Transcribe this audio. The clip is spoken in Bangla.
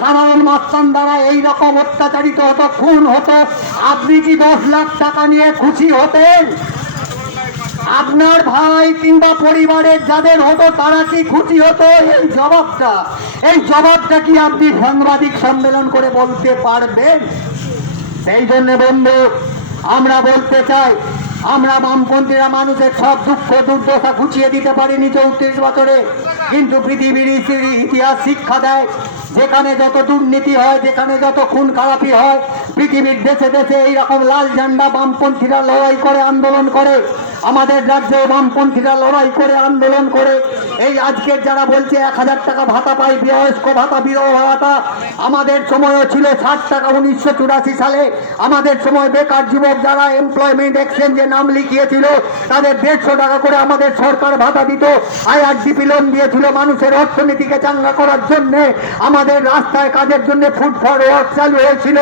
সাধারণ মাস্তান দ্বারা অত্যাচারিত হতো খুন হতো, আপনি কি দশ লাখ টাকা নিয়ে খুশি হতেন? আপনার ভাই কিংবা পরিবারের যাদের হতো, তারা কি খুশি হতো? এই জবাবটা এই জবাবটা কি আপনি সাংবাদিক সম্মেলন করে বলতে পারবেন? সেই জন্য বন্ধু, আমরা বলতে চাই আমরা বামপন্থীরা মানুষের সব দুঃখ, দুর্দশা গুছিয়ে দিতে পারিনি চৌত্রিশ বছরে। কিন্তু পৃথিবীর ইতিহাস শিক্ষা দেয়, যেখানে যত দুর্নীতি হয়, যেখানে যত খুন খারাপি হয়, পৃথিবীর দেশে দেশে এইরকম লাল ঝান্ডা বামপন্থীরা লড়াই করে, আন্দোলন করে। আমাদের রাজ্যে বামপন্থীরা লড়াই করে, আন্দোলন করে। এই আজকের যারা বলছে এক হাজার টাকা ভাতা পাই বয়স্ক ভাতা, বিধবা ভাতা, আমাদের সময়ও ছিল ষাট টাকা উনিশশো চুরাশি সালে। আমাদের সময় বেকার যুবক যারা এমপ্লয়মেন্ট এক্সচেঞ্জে নাম লিখিয়েছিল, তাদের দেড়শো টাকা করে আমাদের সরকার ভাতা দিত। আইআরডিপি লোন দিয়েছিল মানুষের অর্থনীতিকে চাঙ্গা করার জন্যে। আমাদের রাস্তায় কাজের জন্য ফুড ফর ওয়ার্ক চালু হয়েছিল।